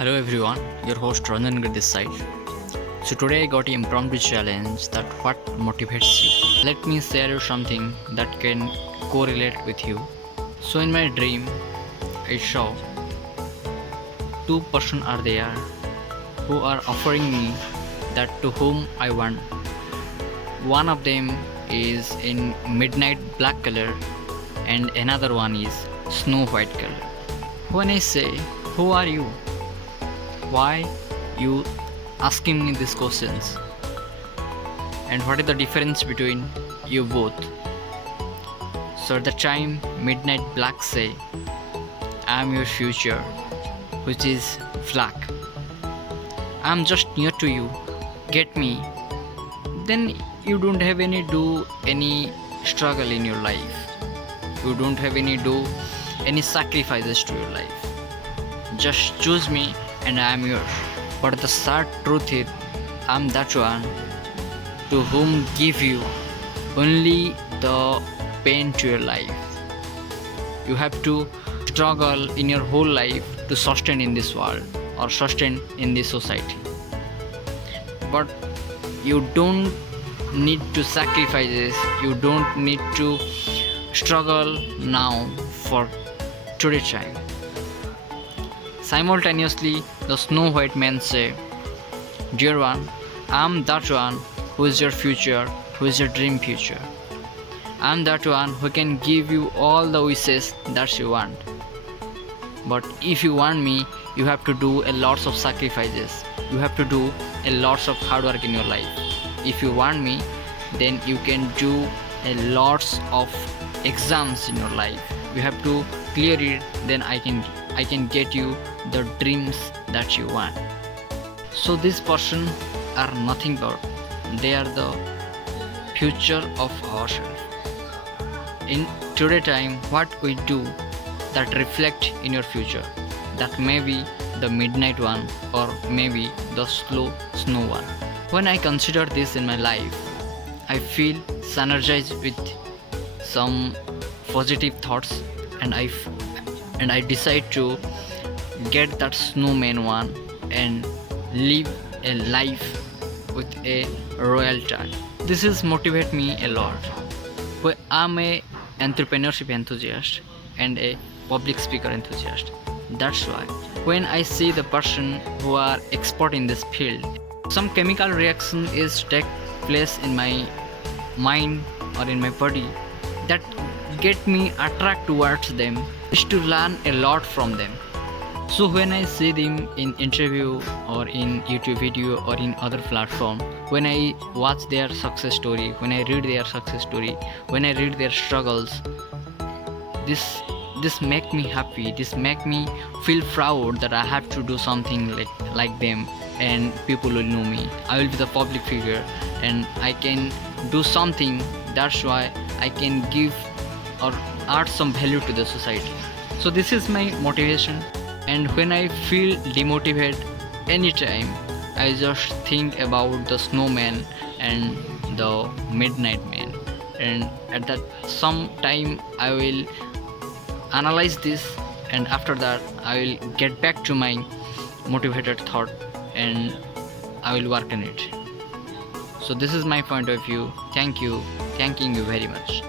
Hello everyone, your host Ranjan this side. So today I got an impromptu challenge that what motivates you. Let me share you something that can correlate with you. So in my dream, I saw two person are there who are offering me that to whom I want. One of them is in midnight black color and another one is snow white color. When I say, who are you? Why you asking me these questions? And what is the difference between you both? So at the time midnight black say, I am your future, which is black. I am just near to you. Get me. Then you don't have any struggle in your life. You don't have any sacrifices to your life. Just choose me and I am yours. But the sad truth is, I am that one to whom give you only the pain to your life. You have to struggle in your whole life to sustain in this world or sustain in this society. But you don't need to sacrifices. You don't need to struggle now for today time. Simultaneously, the Snow White man say, Dear one, I am that one who is your future, who is your dream future. I am that one who can give you all the wishes that you want. But if you want me, you have to do a lots of sacrifices. You have to do a lots of hard work in your life. If you want me, then you can do a lots of exams in your life. You have to clear it, then I can get you the dreams that you want. So this person are nothing but they are the future of ourselves. In today time, what we do that reflect in your future, that may be the midnight one or maybe the slow snow one. When I consider this in my life, I feel synergized with some positive thoughts and I decide to get that snowman one and live a life with a royal touch. This is motivate me a lot. I'm a entrepreneurship enthusiast and a public speaker enthusiast. That's why when I see the person who are expert in this field, some chemical reaction is take place in my mind or in my body that get me attract towards them, is to learn a lot from them. So when I see them in interview or in YouTube video or in other platform, when I watch their success story, when I read their success story, when I read their struggles, this make me happy. This make me feel proud that I have to do something like them, and people will know me. I will be the public figure and I can do something. That's why I can give or add some value to the society. So this is my motivation. And when I feel demotivated anytime, I just think about the snowman and the midnight man, and at that some time I will analyze this, and after that I will get back to my motivated thought and I will work on it. So this is my point of view. Thanking you very much.